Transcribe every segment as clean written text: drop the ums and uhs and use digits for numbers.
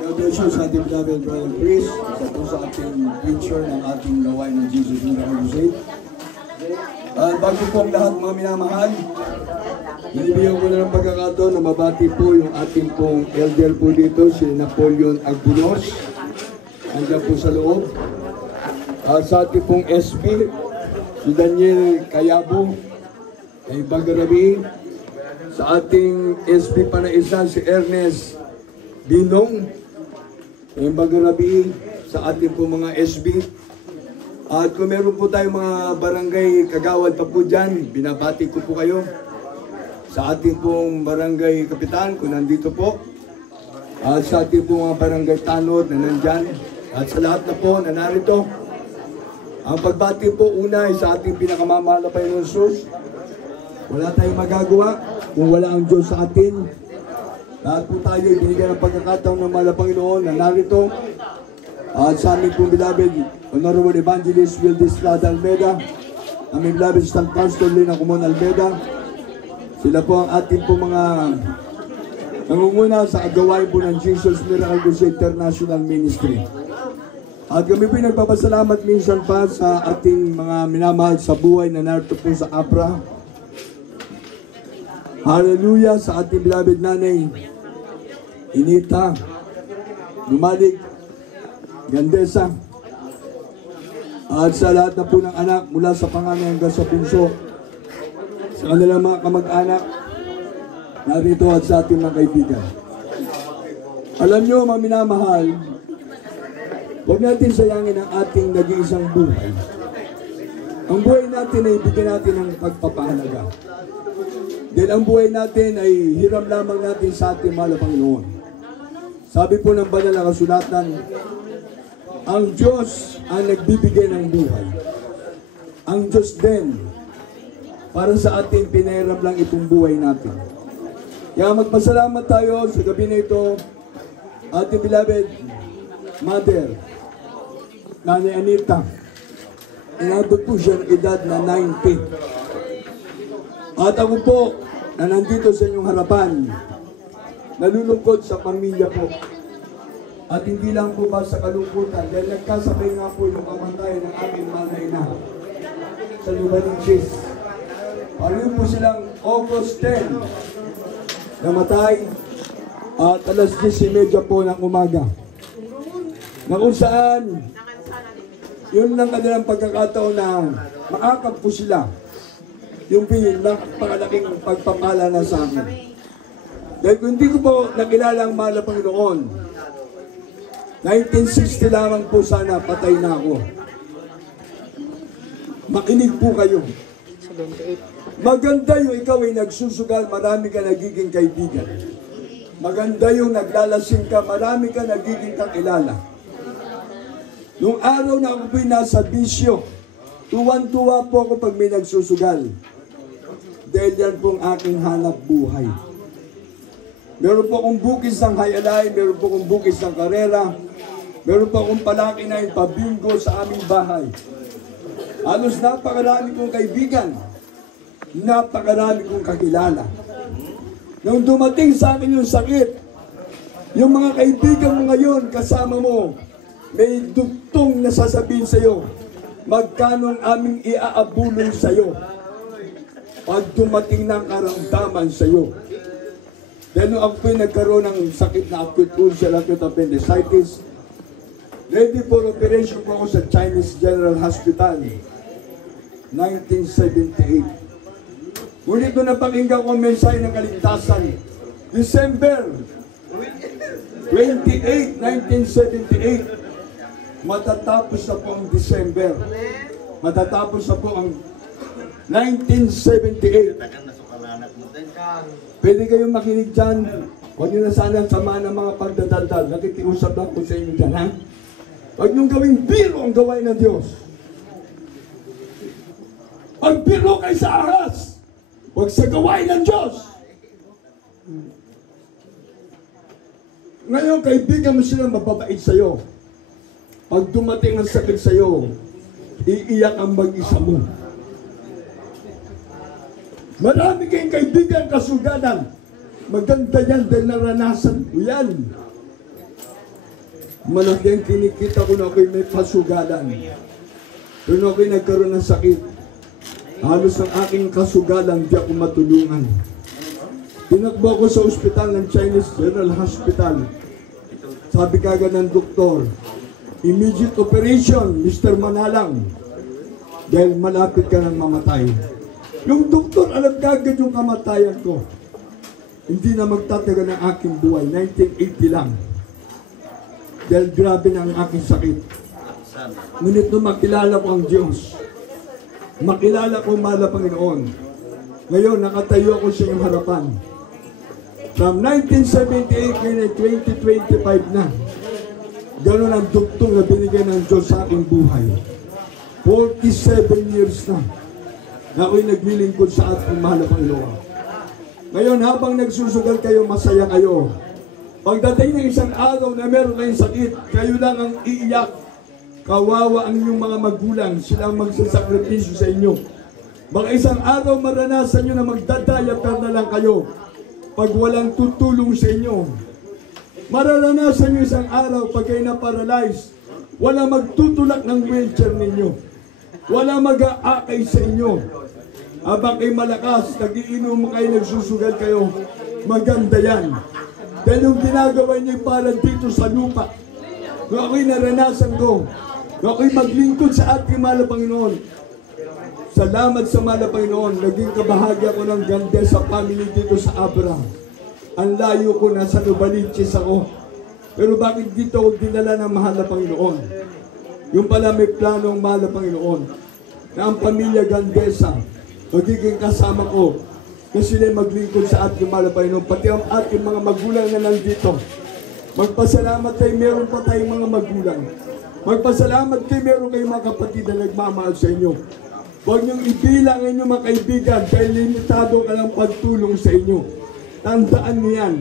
God bless you sa ating beloved brother Chris, isa po sa ating preacher ng ating gawain ng Jesus Miracle Crusade. Bago po ang lahat mga minamahal, binibigyan ko na ng pagkakataon na mabati po yung ating pong elder po dito, si Napoleon Agbulos. Andiyan po sa loob. Sa ating pong SB, si Daniel Cayabo, kay Bagarabi. Sa ating SB pa na isa, si Ernest Dinong, kay Bagarabi. Sa ating pong mga SB. At kung meron po tayong mga barangay kagawad pa po dyan, binabati ko po kayo. Sa ating pong barangay kapitan, kung nandito po. At sa ating pong mga barangay tanod na nandyan. At sa lahat na po na narito. Ang pagbati po una ay sa ating pinakamamahal na Panginoon Jesus. Wala tayong magagawa kung wala ang Diyos sa atin. Lahat po tayo binigyan ng pagkakataon ng mahal na Panginoon na narito. At sa aming pong beloved Honorable Evangelist Wilde Estrada Almeida, aming beloved Stand Pastor Lina Kumon Almeida, sila po ang ating po mga nangunguna sa agawain po ng Jesus Miracle Crusade International Ministry. At kami po nagpapasalamat minsan pa sa ating mga minamahal sa buhay na narito po sa APRA. Hallelujah sa ating beloved nanay Inita Lumalik Gandesa, at sa lahat na po ng anak mula sa panganay hanggang sa bunso, sa kanilang mga kamag-anak narito at sa ating mga kaibigan. Alam nyo mga minamahal, huwag natin sayangin ang ating nag-iisang buhay. Ang buhay natin ay bigyan natin ng pagpapahalaga. Dahil ang buhay natin ay hiram lamang natin sa ating mahal na Panginoon. Sabi po ng banal na kasulatan, ang Diyos ang nagbibigay ng buhay. Ang Diyos din, para sa ating pinahiram lang itong buhay natin. Kaya magpasalamat tayo sa gabi na ito, ating beloved Mother, Nanay Anita. Inabot po siya ng edad na 90. At ako po, na nandito sa inyong harapan, nalulungkot sa pamilya po. At hindi lang po ba sa kalungkutan, dahil nagkasabay nga po yung kamatayan ng aming manay na sa Lubalinchis. Pareho po silang August 10 namatay at alas 10:30 po ng umaga. Na kung saan, yun lang kanilang pagkakataon na makakap po sila. Yung napakalaking pagpapala na sa akin. Dahil kung hindi ko po nakilala ang mahal na Panginoon, 1960 lamang po sana patay na ako. Makinig po kayo. Maganda yung ikaw ay nagsusugal, marami ka nagiging kaibigan. Maganda yung naglalasing ka, marami ka nagiging kakilala. Nung araw na ako po'y nasa bisyo, tuwan-tuwa po ako pag may nagsusugal. Dahil yan pong aking hanap buhay. Meron po akong bukis ng hayalay, meron po akong bukis ng karera, meron po akong palaki na yung pabingo sa aming bahay. Halos napakarami kong kaibigan, napakarami kong kakilala. Nung dumating sa akin yung sakit, yung mga kaibigan mo ngayon, kasama mo, may dugtong na sasabihin sa iyo, magkano ang aming iaabuloy sa iyo pag dumating ng karamdaman sa iyo. Dahil nung ako po'y nagkaroon ng sakit na acute ulcer, acute appendicitis, ready for operation po ako sa Chinese General Hospital, 1978. Ngunit doon napakinggan ko ang mensahe ng kaligtasan, December 28, 1978, matatapos na po ang December. Matatapos na po ang 1978. Pwede kayong makinig dyan. Huwag nyo na sana sama ng mga pagdadaldal. Nakikiusap lang po sa inyo dyan, ha? Huwag nyo gawing biro ang gawain ng Diyos. Ang biro kay sa ahas, huwag sa gawain ng Diyos. Ngayon, kaibigan mo sila, mababait sa'yo. Pag dumating ang sakit sa'yo, iiyak ang mag-isa mo. Marami kayong kaibigan kasuganan. Maganda yan dahil naranasan ko yan. malaki ang kinikita ko na ako'y may pasugalan. Pero nung ako'y nagkaroon ng sakit, halos ang aking kasugalan di ako matulungan. Tinakbo ko sa ospital ng Chinese General Hospital. Sabi kagad ng doktor, immediate operation, Mr. Manalang. Dahil malapit ka nang mamatay. Yung doktor, alam kagad yung kamatayan ko. Hindi na magtatagal ng aking buhay. 1980 lang. Dahil grabe na ang aking sakit. Ngunit nung makilala ko ang Diyos, makilala ko ang mahal na Panginoon. Ngayon, nakatayo ako sa iyong harapan. From 1978 ngayon 2025 na. Ganun ang duktong na binigay ng Diyos sa aking buhay. 47 years na ako'y naglilingkod sa ating mahal na Panginoon. Ngayon, habang nagsusugal kayo, masaya kayo. Pagdating ng isang araw na meron kayong sakit, kayo lang ang iiyak. Kawawa ang inyong mga magulang, sila ang magsasakripisyo sa inyo. Baka isang araw maranasan nyo na magdadayapar na lang kayo pag walang tutulong sa inyo. Mararanasan nyo isang araw pag kayo na-paralyze, wala magtutulak ng wheelchair ninyo. Wala mag-aakay sa inyo. Habang kayo malakas, nagiinom kayo, nagsusugal kayo, maganda yan. Dahil yung ginagawa niyo para dito sa lupa, kung ako'y naranasan ko, kung ako'y maglingkod sa ating mahal na Panginoon, salamat sa mahal na Panginoon, naging kabahagi ako ng ganda sa family dito sa Abra. Ang layo ko, nasa Novaliches ako. Pero bakit dito ako dinala ng mahal na Panginoon? Yung pala may plano ang mahal na Panginoon, na ang pamilya Gandesa, magiging kasama ko na sila maglingkod sa ating mahal na Panginoon, pati ang ating mga magulang na nandito. Magpasalamat kayo, meron pa tayong mga magulang. Magpasalamat kayo, meron kayong mga kapatid na nagmamahal sa inyo. Huwag niyong ibilang ang inyong mga kaibigan dahil limitado ka ng pagtulong sa inyo. Tandaan niyo yan.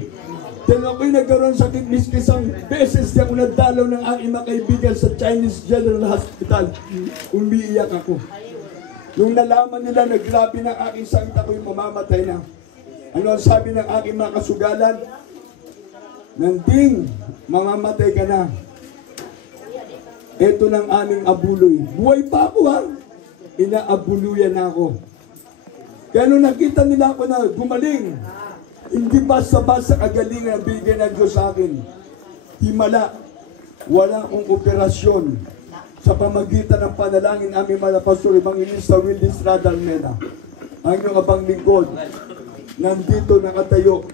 Dahil ako'y nagkaroon sakit miski isang beses di ako nadalaw ng aking mga kaibigan sa Chinese General Hospital. Umiiyak ako. Nung nalaman nila naglabi ng aking sakit, ako'y mamamatay na. Ano ang sabi ng aking mga kasugalan? Nanding, mamamatay ka na. Ito ng aming abuloy. Buhay pa ako ha. Inaabuluyan na ako. Kaya nung nakita nila ako na gumaling, hindi basta-basta kagalingan ang bigay ng Diyos sa akin. Himala, wala akong operasyon sa pamagitan ng panalangin aming mga pastor, Evangelista Willis Radalmena. Ang inyong abang lingkod, nandito nakatayo.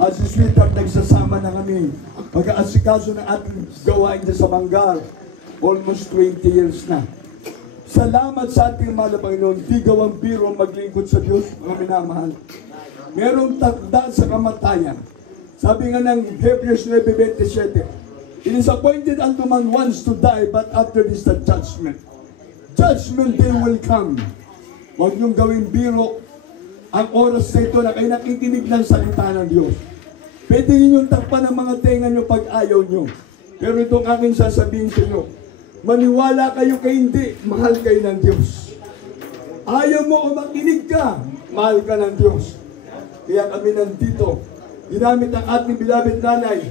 At si Sweetheart, nagsasama na kami. Pag-aasikaso ng ating gawain dyan sa Bangal. Almost 20 years na. Salamat sa ating mahal na Panginoon. Di gawang biro maglingkod sa Diyos, mga minamahal. Merong takda sa kamatayan. Sabi nga ng Hebrews 9:27, it is appointed unto man once to die, but after this the judgment. Judgment day will come. Huwag niyong gawing biro ang oras na ito na kayo nakikinig ng salita ng Diyos. Pwede ninyong takpan ang mga tenga niyo pag ayaw niyo. Pero itong aking sasabihin sa inyo, maniwala kayo kay hindi, mahal kayo ng Diyos. Ayaw mo o makinig ka, mahal ka ng Diyos. Kaya kami nandito, ginamit ang ating beloved nanay,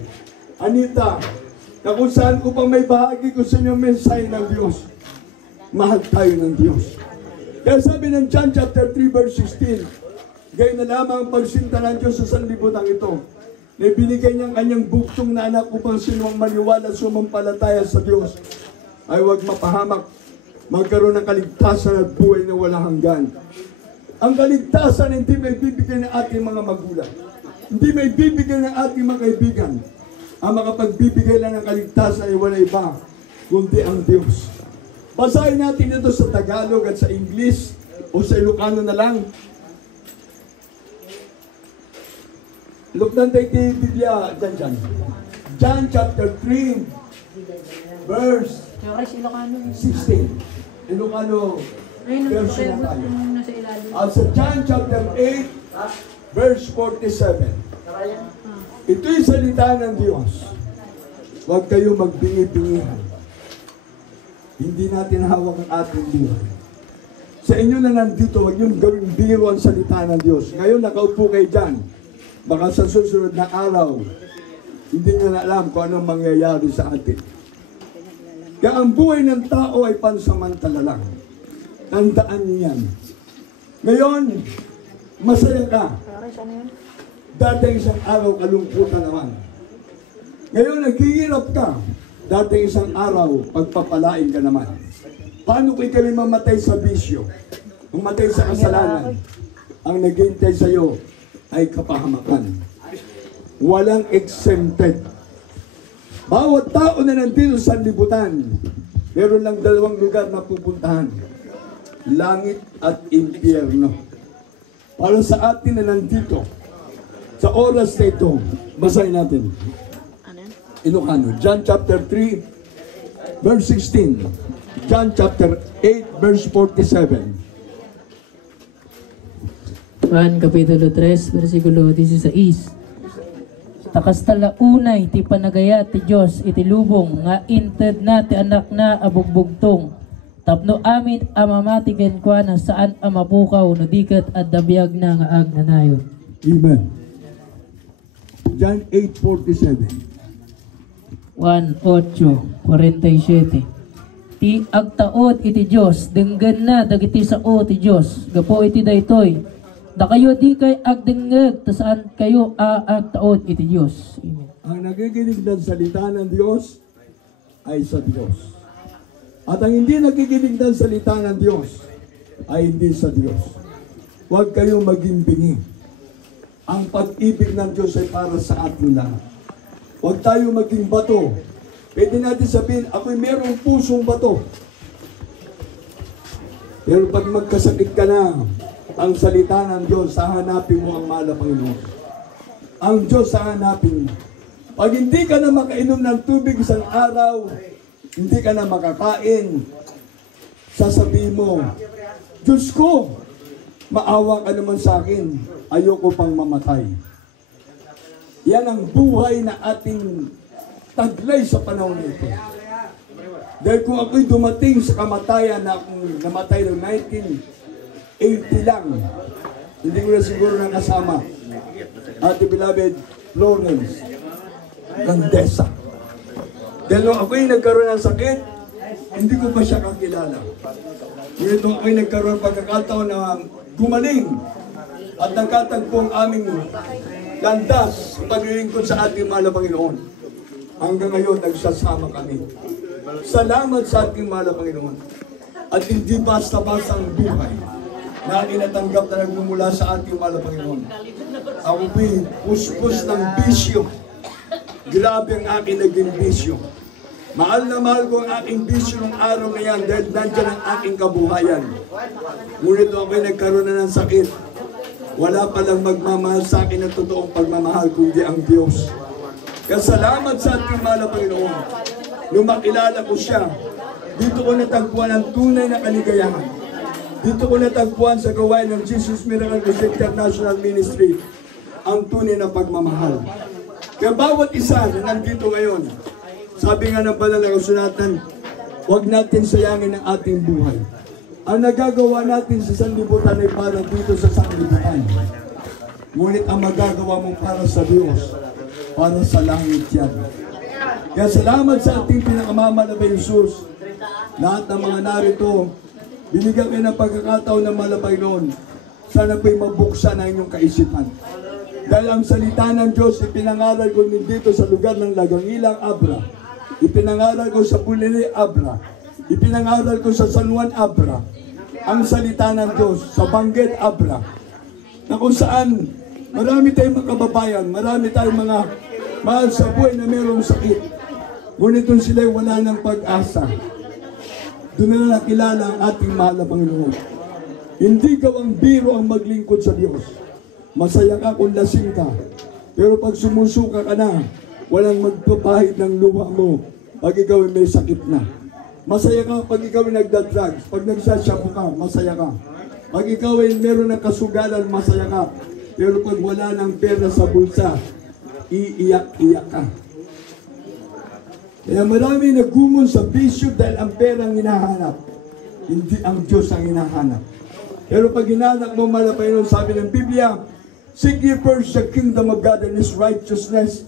Anita, na kung saan ko pang may bahagi ko sa inyo mensahe ng Diyos. Mahal tayo ng Diyos. Kaya sabi ng John chapter 3 verse 16, gayon na lamang ang pagsinta ng Diyos sa sanlibutan ito, na binigay niyang kanyang buktong na anak upang sinumang maniwala at sumampalataya sa Diyos ay huwag mapahamak, magkaroon ng kaligtasan at buhay na wala hanggan. Ang kaligtasan hindi may bibigay ng ating mga magulang. Hindi may bibigay ng ating mga kaibigan. Ang makapagbibigay lang ng kaligtasan ay wala iba, kundi ang Diyos. Basahin natin ito sa Tagalog at sa English o sa Ilocano na lang. Look na tayo kay Biblia, dyan. John chapter 3, verse 16. Ilocano version na tayo. At sa John chapter 8, verse 47. Ito'y salita ng Diyos. Huwag kayo magbingi-bingihan. Hindi natin hawak ang ating buhay. Sa inyo na nandito, huwag niyong gawing biro ang salita ng Diyos. Ngayon, nakaupo kayo dyan. Baka sa susunod na araw, hindi nyo na alam kung anong mangyayari sa atin. Kaya ang buhay ng tao ay pansamantala lang. Tandaan niyo yan. Ngayon, masaya ka. Dati isang araw kalungkutan naman. Ngayon, naghihirap ka. Dati isang araw, pagpapalain ka naman. Paano kung kami mamatay sa bisyo? Mamatay sa kasalanan? Ang naghihintay sa iyo ay kapahamakan. Walang exempted. Bawat tao na nandito sa libutan, meron lang dalawang lugar na pupuntahan. Langit at impyerno. Para sa atin na nandito, sa oras na ito, basahin natin. Ilocano, John chapter 3, verse 16. John chapter 8, verse 47. Juan Kapitulo 3, versikulo 16. Takas talaunay ti panagaya ti Diyos iti lubong nga inted na ti anak na abugbugtong. Tapno amin amamatiken kwa na saan amapukaw no diket at dabiyag na nga ag nanayon. Amen. John 8:47. 1:8:47. Ti agtaod iti Diyos denggen na dagiti sao ti Diyos gapo iti daytoy. Da kayo di kay agdengeg ta saan kayo agtaod iti Diyos. Amen. Ang nakikinig ng salita ng Diyos ay sa Diyos. At ang hindi nakikinig ng salita ng Diyos ay hindi sa Diyos. Huwag kayong maging bingi. Ang pag-ibig ng Diyos ay para sa atin lahat. Huwag tayo maging bato. Pwede natin sabihin, ako'y merong pusong bato. Pero pag magkasakit ka na, ang salita ng Diyos, hahanapin mo ang mahal na Panginoon. Ang Diyos hahanapin mo. Pag hindi ka na makainom ng tubig isang araw, hindi ka na makakain, sasabihin mo, Diyos ko, maawa ka naman sa akin, ayoko pang mamatay. Yan ang buhay na ating taglay sa panahon nito. Dahil kung ako'y dumating sa kamatayan na akong namatay noong 1980 lang, hindi ko na siguro nakasama. Ate beloved Florence Gandesa. Dahil nung ako'y nagkaroon ng sakit, hindi ko pa siya kakilala. Ngunit nung ako'y nagkaroon ng pagkakataon na gumaling at nagkatagpo ang aming landas paglilingkod sa ating mahal na Panginoon. Hanggang ngayon, nagsasama kami. Salamat sa ating mahal na Panginoon. At hindi basta-basta ang buhay na inatanggap na nagmumula sa ating mahal na Panginoon. Ako po'y puspos ng bisyo. Grabe ang aking naging bisyo. Mahal na mahal ko ang aking bisyo ng araw na yan dahil nandyan ang aking kabuhayan. Ngunit ako'y nagkaroon na ng sakit. Wala palang magmamahal sa akin ng totoong pagmamahal kundi ang Diyos. Kaya salamat sa ating mahal na Panginoon. Nung makilala ko siya, dito ko natagpuan ang tunay na kaligayahan. Dito ko natagpuan sa gawain ng Jesus Miracle Crusade International Ministry ang tunay na pagmamahal. Kaya bawat isa na nandito ngayon, sabi nga ng banal na kasulatan, huwag natin sayangin ang ating buhay. Ang nagagawa natin sa sanlibutan ay para dito sa sanlibutan. Ngunit ang magagawa mo para sa Diyos, para sa langit yan. Kaya salamat sa ating pinakamamahal na Jesus. Lahat ng mga narito, binigyan kayo ng pagkakataon ng mahal na Panginoon. Sana po'y mabuksan ang inyong kaisipan. Dahil ang salita ng Diyos, ipinangaral ko dito sa lugar ng Lagangilang Abra. Ipinangaral ko sa Bulili Abra. Ipinangaral ko sa San Juan Abra. Ang salita ng Diyos sa Bangged Abra. Na kung saan marami tayong mga kababayan, marami tayong mga mahal sa buhay na mayroong sakit. Ngunit kung sila'y wala ng pag-asa, doon na nakilala ang ating mahal na Panginoon. Hindi gawang biro ang maglingkod sa Diyos. Masaya ka kung lasing ka. Pero pag sumusuka ka na, walang magpapahid ng luha mo pag ikaw ay may sakit na. Masaya ka pag ikaw ay nagda-drugs. Pag nagsashabu ka, masaya ka. Pag ikaw ay meron ng kasugalan, masaya ka. Pero pag wala ng pera sa bulsa, iiyak-iyak ka. Kaya marami nagumon sa bisyo dahil ang pera ang hinahanap. Hindi ang Diyos ang hinahanap. Pero pag hinahanap mo, malapay nun, sabi ng Biblia, seek ye first the kingdom of God and His righteousness,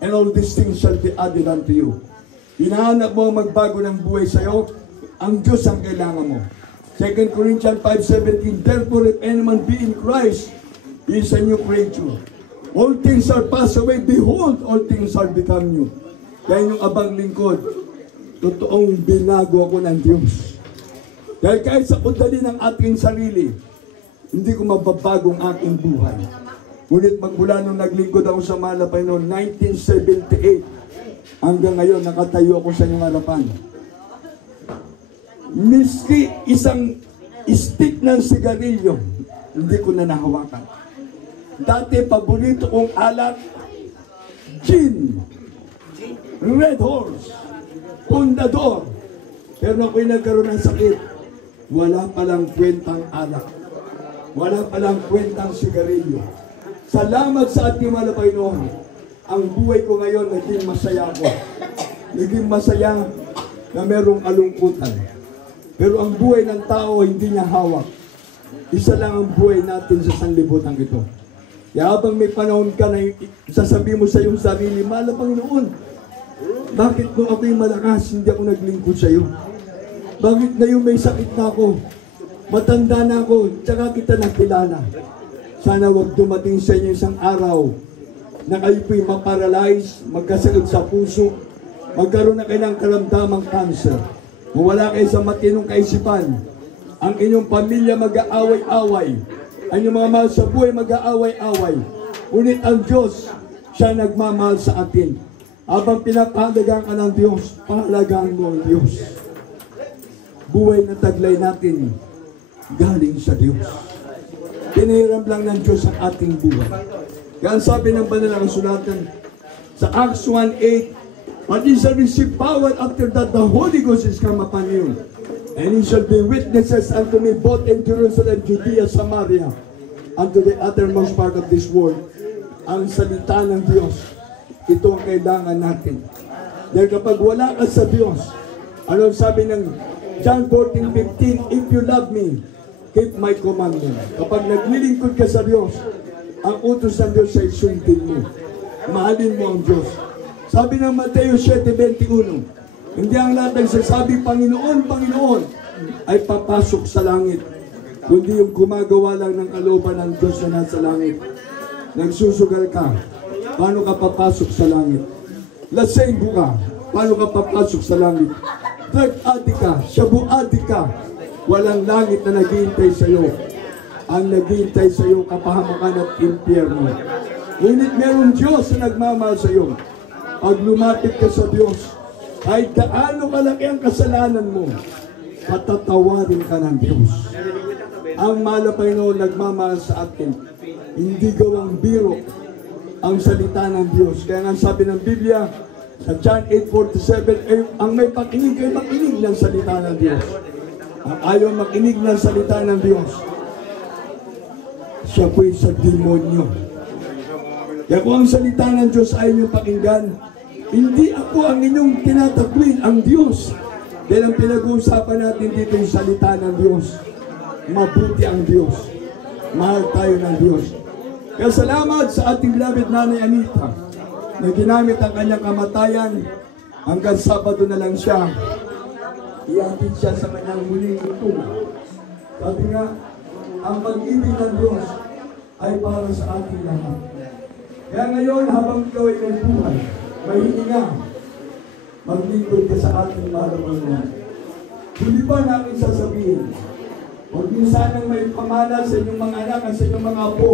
and all these things shall be added unto you. Hinahanap mo magbago ng buhay sa'yo, ang Diyos ang kailangan mo. 2 Corinthians 5:17, therefore if any man be in Christ, he is a new creature. All things are passed away, behold, all things are become new. Kaya yung abang lingkod, totoong binago ako ng Diyos. Dahil kahit sa udali ng ating sarili, hindi ko mababago ang aking buhay. Ngunit magmula nung naglingkod ako sa Malapay noong 1978, hanggang ngayon nakatayo ako sa inyong harapan. Miski isang stick ng sigarilyo, hindi ko na nahawakan. Dati paborito kong alak, gin, Red Horse, Pundador. Pero nung ako'y nagkaroon ng sakit, wala palang kwentang alak. Wala palang kwentang sigarilyo. Salamat sa ating Malapay noon. Ang buhay ko ngayon, naging masaya ako. Naging masaya na merong alungkutan. Pero ang buhay ng tao, hindi niya hawak. Isa lang ang buhay natin sa sanlibutan ito. Kaya habang may panahon ka na sasabihin mo sa iyong sarili, mahal na Panginoon, bakit nung ako'y malakas, hindi ako naglingkod sa iyo? Bakit ngayon may sakit na ako? Matanda na ako, tsaka kita nakilala. Sana wag dumating sa inyo isang araw na kayo po'y maparalyze, magkasakit sa puso, magkaroon na kayo ng karamdamang cancer. Kung wala kayo sa matinong kaisipan, ang inyong pamilya mag-aaway-away, ang inyong mga mahal sa buhay mag-aaway-away. Ngunit ang Diyos, siya nagmamahal sa atin. Habang pinapahalagaan ka ng Diyos, pahalagaan mo ang Diyos. Buhay na taglay natin, galing sa Diyos. Pinahiram lang ng Diyos ang ating buhay. Kaya sabi ng banal na kasulatan sa Acts 1:8, but ye shall receive power after that the Holy Ghost is come upon you. And ye shall be witnesses unto me both in Jerusalem, Judea, Samaria, unto the uttermost part of this world. Ang salita ng Diyos, ito ang kailangan natin. Dahil kapag wala ka sa Diyos, ano sabi ng John 14:15, if you love me, keep my commandment. Kapag naglilingkod ka sa Diyos, ang utos ng Diyos ay sundin mo. Mahalin mo ang Diyos. Sabi ng Mateo 7:21, hindi ang lahat nagsasabi, Panginoon, Panginoon, ay papasok sa langit. Kundi yung gumagawa lang ng kalooban ng Diyos na nasa langit. Nagsusugal ka, paano ka papasok sa langit? Lasenggo ka, paano ka papasok sa langit? Drug addict ka, shabu addict ka, walang langit na naghihintay sa iyo. Ang naghihintay sa iyo, kapahamakan at impyerno. Ngunit merong Diyos na nagmamahal sa iyo. Pag lumapit ka sa Diyos, kahit gaano kalaki ang kasalanan mo, patatawarin ka ng Diyos. Ang Malapay noon nagmamahal sa atin. Hindi gawang biro ang salita ng Diyos. Kaya nga sabi ng Biblia, sa John 8:47, ang may pakinig ay makinig ng salita ng Diyos. Ang ayaw makinig ng salita ng Diyos, siya po'y sa demonyo. Kaya kung ang salita ng Diyos ay inyong pakinggan, hindi ako ang inyong tinatakwil, ang Diyos. Dahil ang pinag-uusapan natin dito yung salita ng Diyos. Mabuti ang Diyos. Mahal tayo ng Diyos. Kaya salamat sa ating beloved Nanay Anita na ginamit ang kanyang kamatayan hanggang Sabado na lang siya. Iatid siya sa kanyang muling utong. Sabi nga, ang pag-ibig ng Diyos ay para sa ating lahat. Kaya ngayon, habang ikaw ay may buhay, may hininga, maglingkod ka sa ating mahal na Panginoon. Hindi ba namin sasabihin, huwag niyo sanang may pamana sa inyong mga anak at sa inyong mga apo,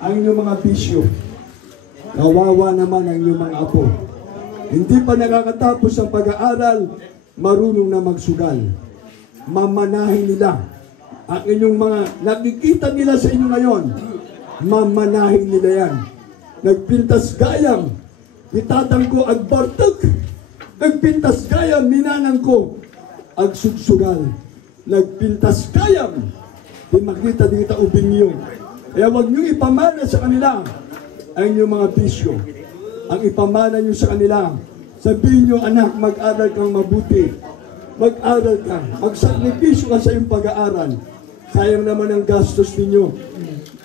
ang inyong mga bisyo. Kawawa naman ang inyong mga apo. Hindi pa nakakatapos ang pag-aaral, marunong na magsugal. Mamanahin nila ang inyong mga nakikita nila sa inyo ngayon. Mamanahin nila yan. Nagpintas gayam, itatang ko agbartag. Nagpintas gayam, minanang ko agsugsugal. Nagpintas gayam, di makita dito ubing nyo. Kaya huwag nyo ipamana sa kanila ang inyong mga bisyo. Ang ipamana nyo sa kanila, sabihin nyo, anak, mag-aral kang mabuti. Mag-aral ka, magsakripisyo ka sa iyong pag-aaral. Sayang naman ang gastos ninyo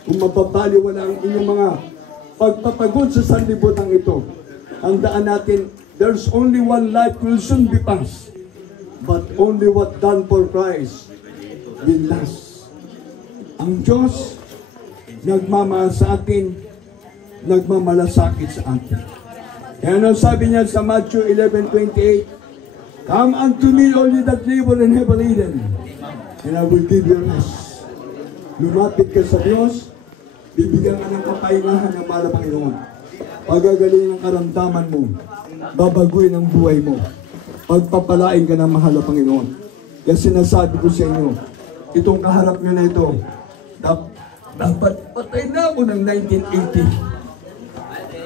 kung mapapaliwala ang inyong mga pagpapagod sa sanlibutan ito. Tandaan natin, there's only one life will soon be passed, but only what done for Christ will last. Ang Diyos, nagmamahal sa atin, nagmamalasakit sa atin. Kaya ano sabi niya sa Matthew 11:28, "Come unto me, all ye that labor and heavy laden, and I will give you rest." Lumapit ka sa Diyos, bibigyan ka ng kapahingahan ng mahal na Panginoon. Pagagaling ang karamdaman mo, babaguhin ang buhay mo, pagpapalain ka ng mahal na Panginoon. Kaya sinasabi ko sa inyo, itong kaharap nyo na ito, dapat patay na ako ng 1980.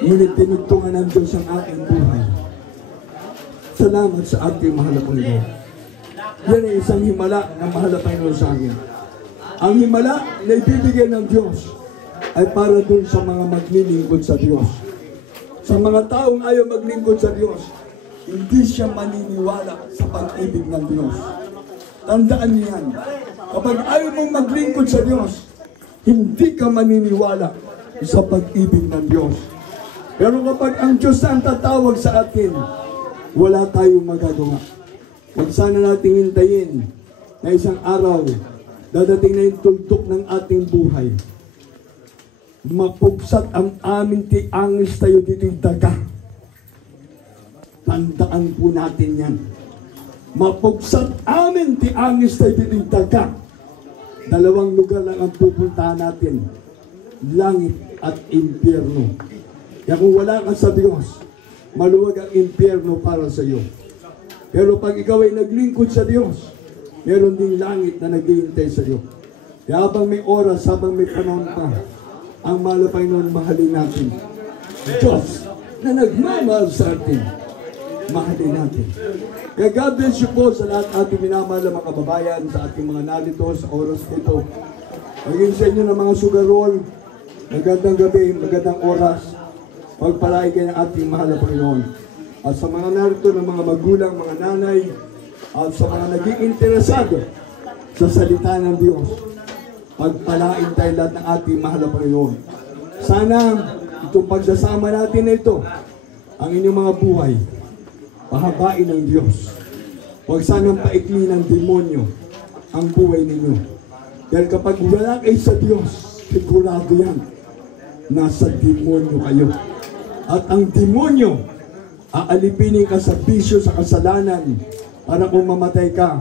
Ngunit tinugtungan ng Diyos ang aking buhay. Salamat sa ating mahal na Panginoon. Yan ay isang himala ng mahal na Panginoon sa akin. Ang himala na ibibigay ng Diyos ay para dun sa mga maglilingkod sa Diyos. Sa mga taong ayaw maglingkod sa Diyos, hindi siya maniniwala sa pag-ibig ng Diyos. Tandaan niyo yan. Kapag ayaw mong maglingkod sa Diyos, hindi ka maniniwala sa pag-ibig ng Diyos. Pero kapag ang Diyos ang tatawag sa atin, wala tayong magagawa. Huwag sana nating hintayin na isang araw, dadating na yung tuldok ng ating buhay. Mapugsat ang aming tiangis tayo dito'y daga. Tandaan po natin yan. Mapugsat amin tiangis tayo dito'y daga. Dalawang lugar lang ang pupuntahan natin. Langit at impyerno. Kaya kung wala ka sa Diyos, maluwag ang impyerno para sa iyo. Pero pag ikaw ay naglingkod sa Diyos, meron ding langit na naghihintay sa iyo. Kaya habang may oras, habang may panahon pa, ang mahal na Panginoon, mahalin natin. Diyos na nagmamahal sa atin, mahalin natin. Kaya God bless you po sa lahat ating minamahal na mga kababayan, sa ating mga narito, sa oras nito. Maging sa inyo ng mga sugarol, magandang gabi, magandang oras, pagpalain kayo ng ating mahal na Panginoon. At sa mga narito ng mga magulang, mga nanay, at sa mga naging interesado sa salita ng Diyos, pagpalain tayo lahat ng ating mahal na Panginoon. Sana itong pagsasama natin na ito, ang inyong mga buhay, pahabain ng Diyos. Huwag sanang paikli ng demonyo ang buhay ninyo. Dahil kapag wala kayo sa Diyos, sigurado yan, nasa demonyo kayo. At ang demonyo, aalipinin ka sa bisyo, sa kasalanan, para kung mamatay ka,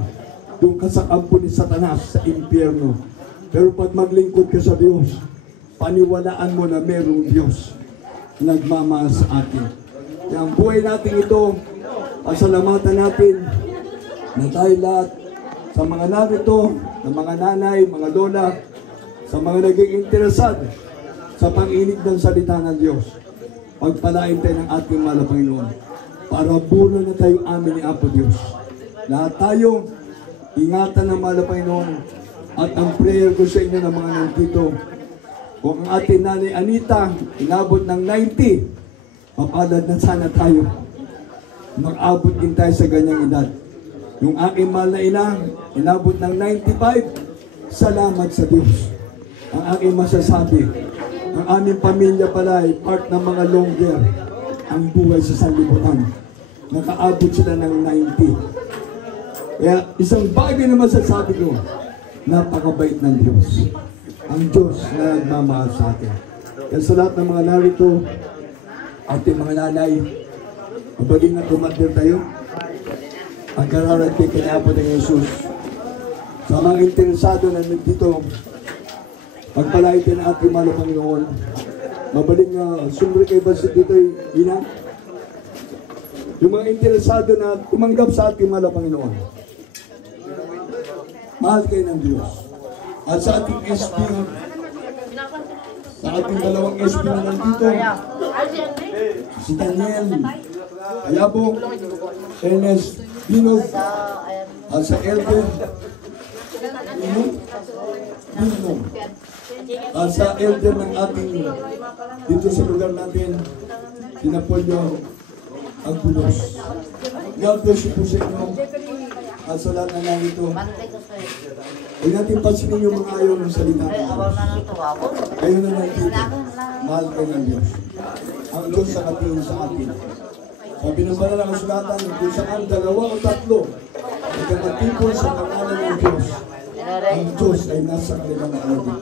doon ka sa kampo ni Satanas, sa impyerno. Pero pag maglingkod ka sa Diyos, paniwalaan mo na merong Diyos nagmamahal sa atin. Kaya ang buhay natin ito, pasalamatan natin na tayo lahat sa mga narito, ng mga nanay, mga lola, sa mga naging interesado sa panginig ng salita ng Diyos. Pagpalain tayo ng ating mahal na Panginoon para bulo na tayo amin ni Apo Diyos. Lahat tayo, ingatan ng mahal na Panginoon. At ang prayer ko sa inyo ng mga nandito, kung ang ating nanay Anita inabot ng 90, mapalad na sana tayo. Mag-abot din tayo sa ganyang edad. Yung aking mahal na ina, inabot ng 95, salamat sa Diyos. Ang aking masasabi, ang aming pamilya pala ay part ng mga longer ang buhay sa sanlibutan. Nakaabot sila ng 90. Kaya isang bagay na masasabi ko, napakabait ng Diyos. Ang Diyos na nagmamahal sa atin. Kaya sa lahat ng mga narito, ating mga nanay, mabaling na tumatir tayo, ang kararating kanya po ng Jesus. Sa mga interesado na nandito, pagpalain din ang ating mahal na Panginoon. Mabaling na sumbre kayo ba dito, Ina? Yung mga interesado na tumanggap sa ating mahal na Panginoon. Mahal kayo ng Diyos. At sa ating SP, sa ating dalawang SP na nandito, si Daniel Ayabo, Ernest Binog, at sa Elder Binog, at sa Elder ng ating dito sa lugar natin, Sinapolyo Agbulos. God bless you po sa inyo. At sa lahat na nandito, Huwag natin pansinin yung mga ayaw ng salita ng Diyos. Kayo na nandito, mahal kayo ng Diyos. Ang Diyos sa katingin sa atin. Sabi ng banal na kasulatan, kung saan dalawa o tatlo, nagkakatipon sa pangalan ng Diyos, ang Diyos ay nasa kanilang alagid.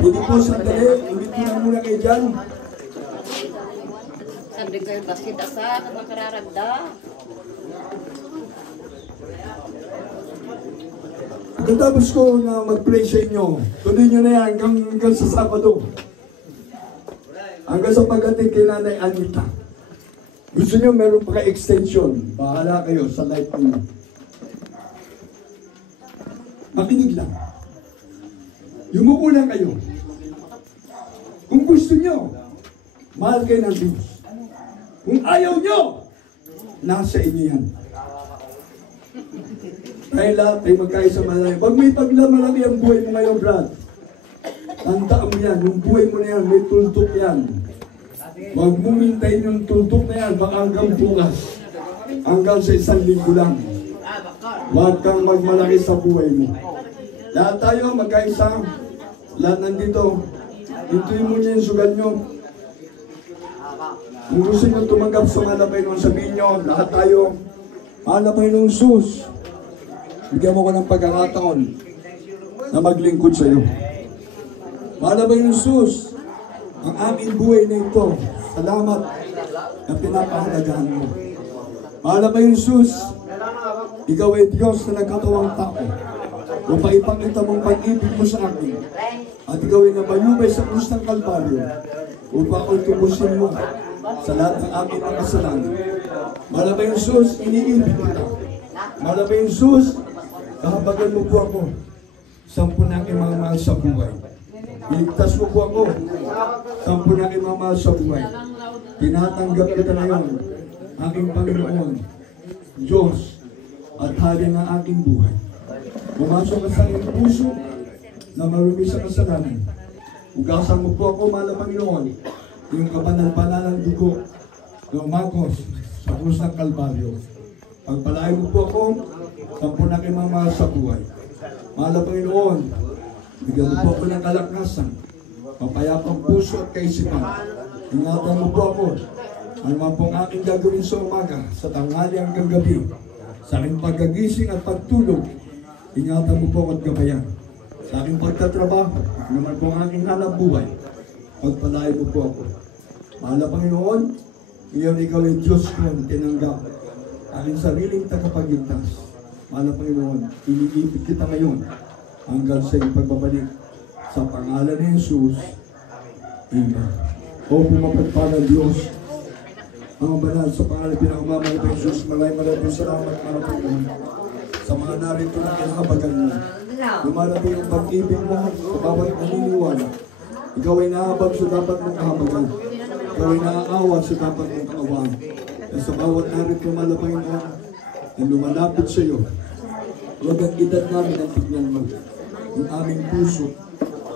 Pwede po sandali, ulit ko na muna kayo dyan. Sabi ko yung basit asa, makararagda. Pagkatapos ko na mag-pray sa inyo, tuloy nyo na yan hanggang sa Sabado. Hanggang sa pagdating kay Nanay Anita. Gusto nyo meron pa ka-extension, bahala kayo sa life niyo. Makinig lang. Yumuko lang kayo. Kung gusto nyo, mahal kayo ng Diyos. Kung ayaw nyo, nasa inyo yan. Tayo lahat ay magkaisa malaki. Pag may paglamalaki ang buhay mo ngayon, Brad, tandaan mo yan, yung buhay mo na yan, may tultok yan. Huwag mong hintayin yung tultok na yan, baka hanggang bukas. Hanggang sa 1 linggo lang. Huwag kang magmalaki sa buhay mo. Lahat tayo magkaisa. Lahat nandito. Hintuin mo niya yung sugal nyo. Kung gusto nyo tumanggap sa malapay nung sabihin nyo, lahat tayo, malapay nung sus. Bigyan mo ko ng pagkakataon na maglingkod sa iyo. Malapay nung sus, ang aming buhay na ito, salamat na pinapahalagahan mo. Malapay nung sus, ikaw ay Diyos na nagkatawang tao. Upang ipakita mong pag-ibig mo sa akin. At ikaw ay nabayubay sa krus ng Kalbaryo. Upang ako'y tubusin mo sa lahat ng aking mga kasalanan. Malapay yung sus, iniibig kita. Malapay yung sus, kahabagan mo po ako. 10 na aking mga mahal sa buhay. Iligtas mo po ako. 10 na aking mga mahal sa buhay. Tinatanggap kita ngayon, aking Panginoon, Diyos, at hari ng aking buhay. Pumasok ka sa iyong puso na marumi sa kasalanan. Ugasan mo po ako, mahal na Panginoon, yung kabanal-banalang dugo na umagos sa krus ng Kalbaryo. Pagpalain mo po ako, 10 na aking mga mahal sa buhay. Mahal na Panginoon, bigyan mo po ako ng kalakasan, mapayapang puso at kaisipan. Ingatan mo po ako, ano man pong aking gagawin sa umaga, sa tanghali hanggang gabi, sa aking pagkagising at pagtulog, ingatan mo po ako at gabayan. Sa aking pagtatrabaho, ano man pong aking hanap buhay, pagpalain mo po ako. Mahal na Panginoon, iyon ikaw ay Diyos ko na tinanggap, aking sariling tagapagligtas. Mahal na Panginoon, iniibig kita ngayon hanggang sa iyong pagbabalik. Sa pangalan ni Jesus, Amen. O pumapagpalang Diyos, mga banal sa pangalan pinakamamay pa Jesus, maraming salamat para Panginoon sa mga narito na kinahabagan mo. Lumarating ang pag-ibig mo sa bawat naniniwala. Ikaw ay nahabag sa dapat mong kahabagan. Ikaw ay naaawa sa dapat mong kaawaan. At sa bawat narito malapay mo na lumalapit sa iyo, huwag ang edad namin ang tignan mo. Yung aming puso,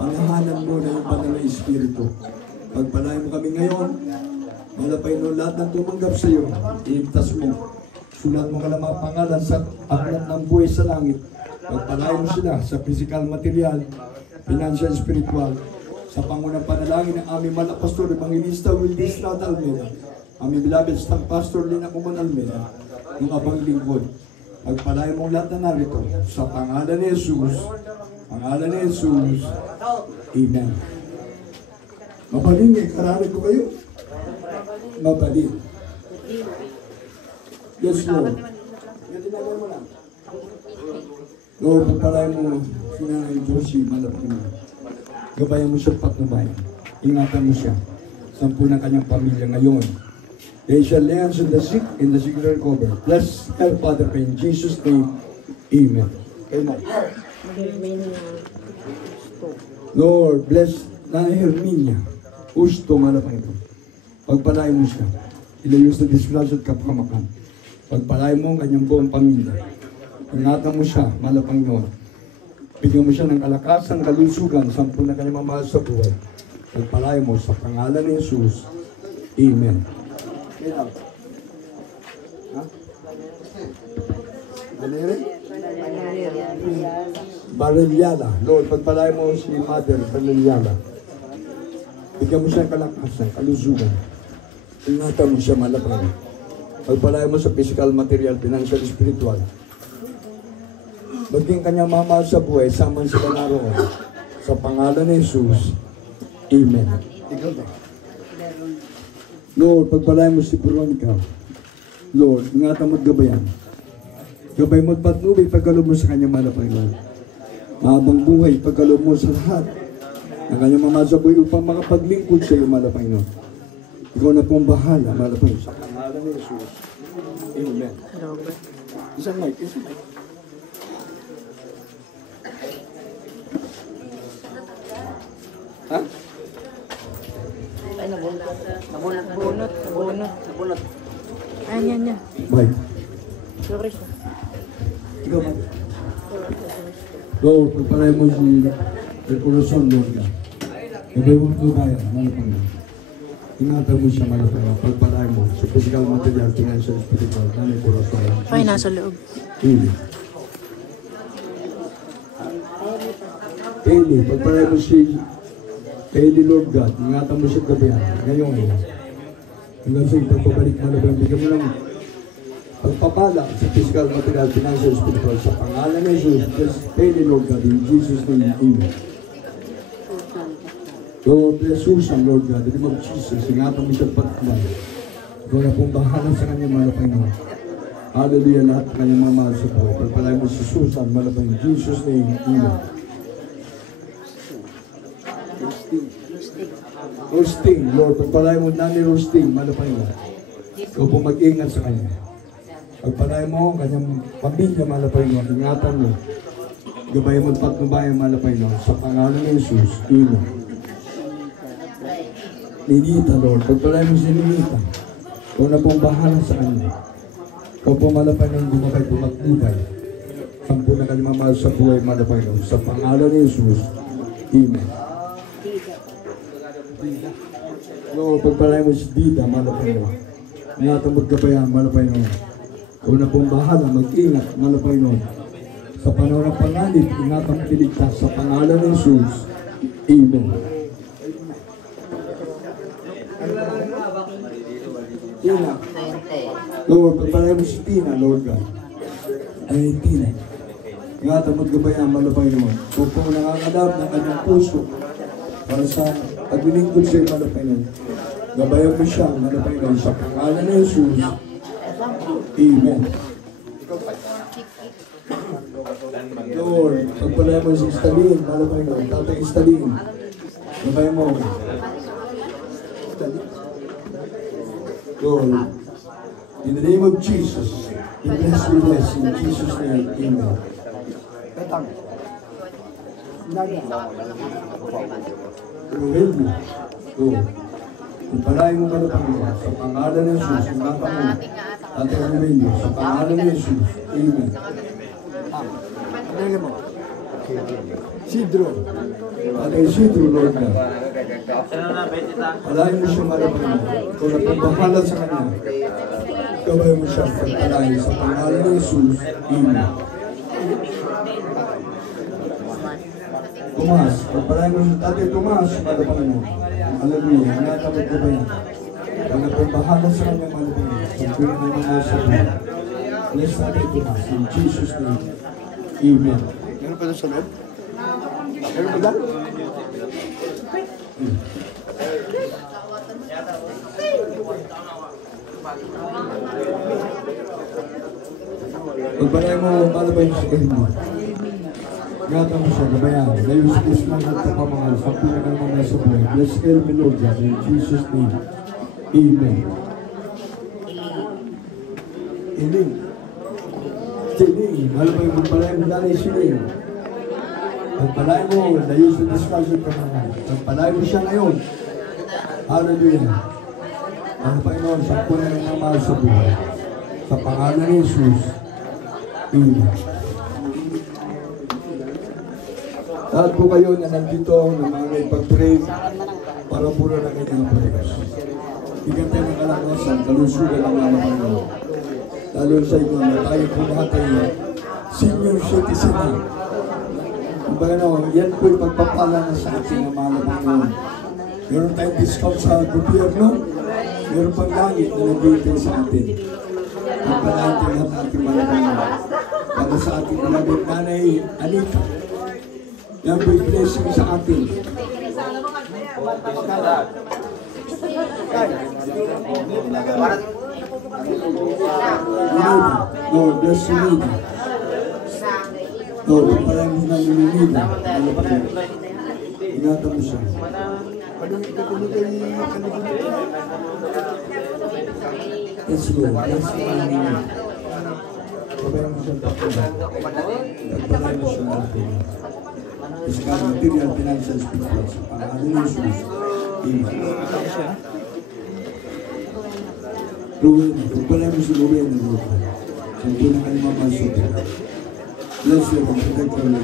panahanan mo na yung banal na Espiritu. Pagpalain mo kami ngayon, malapay no lahat ng tumanggap sa iyo, iligtas mo. Sulat mo ka ng mga pangalan sa aklat ng buhay sa langit. Pagpalain mo sila sa physical, material, financial, spiritual. Sa pangunang panalangin ng aming malapastor, Evangelista Wildy Estrada Almeida, aming beloved staff pastor Lina Kuman Almeida, ng abang lingkod. Pagpalain mo lahat na narito sa pangalan ni Jesus. Pangalan ni Jesus. Amen. Mabalin, karami ko kayo. Mabalin. Yes, Lord. Gantinagay mo lang. Lord, pagpalain mo si Nanay Josie, malapit mo. Gabayan mo siya patnubayan. Ingatan mo siya. 10 ng kanyang pamilya ngayon. They shall lay hands on the sick and the sick will recover. Bless her, Father, in Jesus' name. Amen. Amen. Lord, bless Nanay Herminia. Gusto, malapit mo. Pagpalain mo siya. Ilayo sa disgrasya at kapamakan. Pagpalain mo ang kanyang buong pamilya. Ingatan mo siya, malapang noon. Bigyan mo siya ng kalakasan, kalusugan, 10 na kanyang mamahal sa buhay. Pagpalain mo sa pangalan ni Jesus. Amen. Ha? Daliri? Barelyala. Lord, pagpalain mo si Mother Barelyala. Bigyan mo siya kalakasan, kalusugan. Ingatan mo siya malapang. Pagpalain mo sa physical, material, financial, spiritual. Maging kanyang mamahal sa buhay, saman sila naroon. Sa pangalan ni Jesus, Amen. Ikaw na. Lord, pagpalain mo si Veronica. Lord, ingatan mo at gabayan. Gabay mo at patnubay, pagkalob mo sa kanyang malapang Lord. Mahabang buhay, pagkalob mo sa lahat ng kanyang mamahal sa buhay upang makapaglingkod sa iyo malapang Lord. Ikaw na pong bahala, malapang sa pangalan ni Jesus. Amen. Isang mic, isang mic. Ha? Ay, nabunot. Anya. Mic. Sorry siya. Ikaw, Mic. Lord, pagpalay mo si Recorson, Lord ka. Gabay mo ito kaya, malapang Lord. Ingatan mo siya malapang Lord. Pagpalay mo sa physical, material, financial, spiritual, nanay Recorson. Ay, nasa loob. Eli, pagpalay mo si Eli, Lord God. Ingatan mo siya gabayan. Ngayon, hanggang sa ipagpabalik malapang. Bigyan mo ng pagpapala sa physical, material, financial, spiritual. Sa pangalan ni Jesus, just Eli, Lord God. In Jesus' name, Amen. Lord, bless Susan, Lord God. In the name of Jesus, ingatan mo siya patpabay. Ikaw na pong bahala sa kanyang malapay na. Hallelujah, lahat ng kanyang mga mahal sa buhay. Pagpalay mo si Susan, malapay in Jesus' name, Amen. Rosting, Lord, pagpalay mo na ni Rosting, malapay na. Ikaw po mag-ingat sa kanya. Pagpalay mo ang kanyang pamilya, malapay na. Ingatan mo. Gabay mo at patnubayan, malapay na. Sa pangalan ni Jesus, Amen. Ninita, Lord, pagpalay mo si Ninita. Ikaw na pong bahala sa kanya. Ikaw po malapay na gumabay po matnubay. Ang po na kanyang mamahal sa buhay, malapay na. Sa pangalan ni Jesus, Amen. Lord, pagpalay mo si Dida, malapay mo. Ingatan mo't gabayan, malapay mo. Ikaw na pong bahala, mag-ingat, malapay mo. Sa panahon ng panganib, ingatan mo't iligtas sa pangalan ng Jesus. Amen. Tina. Lord, pagpalay mo si Tina, Lord God. Ay, Tina. Ingatan mo't gabayan, malapay mo. Kung po nangangalap ng kanyang puso, para sa paglilingkod sa iyo, malapay nun. Gabayan mo siya, malapay nun. Sa pangalan ni Jesus. Amen. Lord, pagpalay mo si Stalin, malapay nun. Tatay Stalin. Gabayan mo. Lord, in the name of Jesus, we bless you, bless in Jesus' name. Amen. Katang. Ruhelio, Lord, pagpalain mo malapang mo sa pangalan ng Jesus, ingatan mo, Ate Ruhelio, sa pangalan ng Jesus, Amen. Ano mo? Sidro, Ate Sidro, Lord God. Palain mo siya malapang mo, kung napabahala sa kanya, gabay mo siya pagpalain sa pangalan ng Jesus, Amen. Tomas, pagpalain mo si Tate Tomas, malapang mo. Hallelujah, natamad ko ba yan? Pag nagpabahala sa kanyang malapang mo, pagpulong mo mga sa buhay. Bless Tate Tomas, in Jesus' name, Amen. Meron pa doon sa loob? Meron pa doon? Pagpalain mo, malapang mo sa kanyang. Gata mo siya, gabayan. Layo sa Diyos ng at kapamahal sa pinagmamahal sa buhay. Bless me, Lord God, in Jesus' name. Amen. Amen. Siling, malapay mo palayan mo dali siling. Pagpalayan mo, layo sa Diyos ng at kapamahal. Pagpalayan mo siya ngayon. Hallelujah. Malapay mo sa pinagmamahal sa buhay. Sa pangalan ni Jesus. Amen. Lahat po kayo na nandito na mga ipag-pray para puro na kayo ng Diyos. Bigyan tayo ng kalakasan, kalusugan ang mga Panginoon. lalo sa inyo na tayo po lahat ay senior citizen na. Kumbaga yan po yung pagpapala na sa ating mga Panginoon. Meron tayong discount sa gobyerno, meron pang langit na nag-iitay sa atin. Pagpalaan tayo lahat ating mga Panginoon. Para sa ating beloved nanay Anita, yan po yung blessing sa atin. No, bless you, Nida. No, pagpalaan mo na yung Nida. Ingatan mo siya. Yes, Lord. Yes, Lord. Pagpalaan mo siya. Pagpalaan mo siya. Physical, material, financial, spiritual. Sa pangalan ni Jesus. Amen. Rowena, pagpalaan mo si Rowena. Sa pinakalimamaso. Bless you, protect Rowena.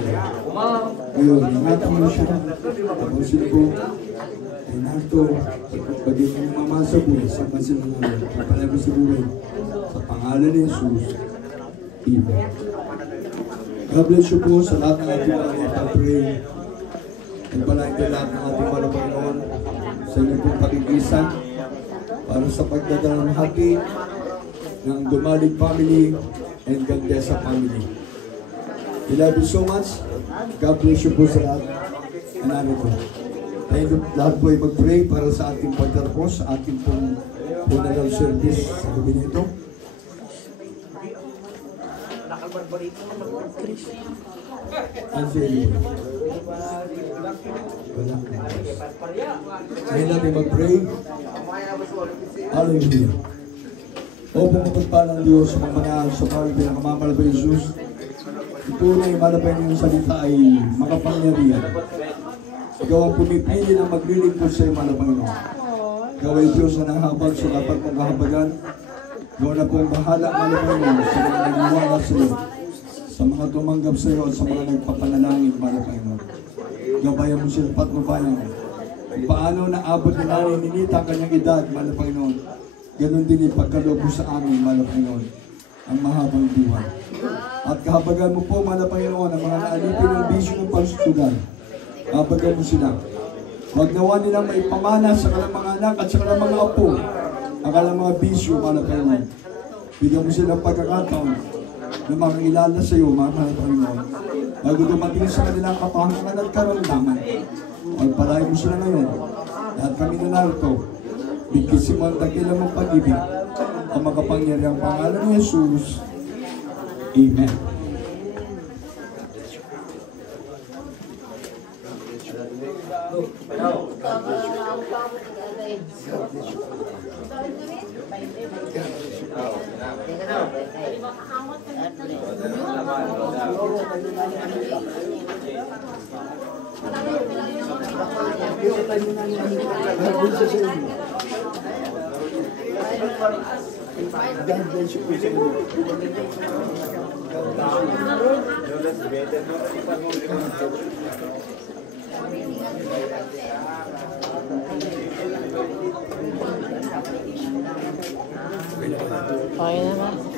Ngayon, ingatan mo siya. Tapos sila po, Renato, pagpagin mo ng mamasa po, sama sila ngayon. Pagpalaan mo si Rowena. Sa pangalan ni Jesus. Amen. God bless you po sa lahat ng ating mga ipag-pray. Pagpalain kayo lahat ng ating mga Panginoon sa inyong pong pakikisan para sa pagdadala ng hati ng Dumalig family and Gandesa family. We love you so much. God bless you po sa lahat. Ano po. Tayo lahat po ay mag-pray para sa ating pagtatapos, sa ating pong funeral service sa gabi nito. Angelo. Ngayon natin mag-pray. Hallelujah. O pumapagpalang Diyos sa mga manahal sa pawag ng kamamalabay Jesus. Ito na yung malabay ng salita ay makapangyarihan. Ikaw ang pumipili na maglilingkod sa iyo, malabay mo. Ikaw ay Diyos na nanghabag sa dapat mong kahabagan. Ikaw na pong bahala, malabay mo, sa mga nagniwala sa iyo, sa mga tumanggap sa iyo at sa mga nagpapanalangin, malabay mo. Gabayan mo sila patnubayan. Kung paano naabot ni Nanay Ninita ang kanyang edad, malabay mo. Ganon din yung pagkaloob mo sa amin, malabay mo, ang mahabang buhay. At kahabagan mo po, malabay mo, ang mga naalipin ng bisyo ng pagsusugan. Kahabagan mo sila. Huwag nawa nilang may pamana sa kanilang mga anak at sa kanilang mga apo. Ang kanilang mga bisyo, malabay mo. Bigyan mo silang pagkakataon na makakilala sa iyo, mga Panginoon. Bago dumating sa kanilang kapahangan at karamdaman. Pagpalain mo sila ngayon. Lahat kami na narito. Bigkisin mo ang dakilang mong pag-ibig. Ang makapangyariang pangalan ni Jesus. Amen. Okay naman.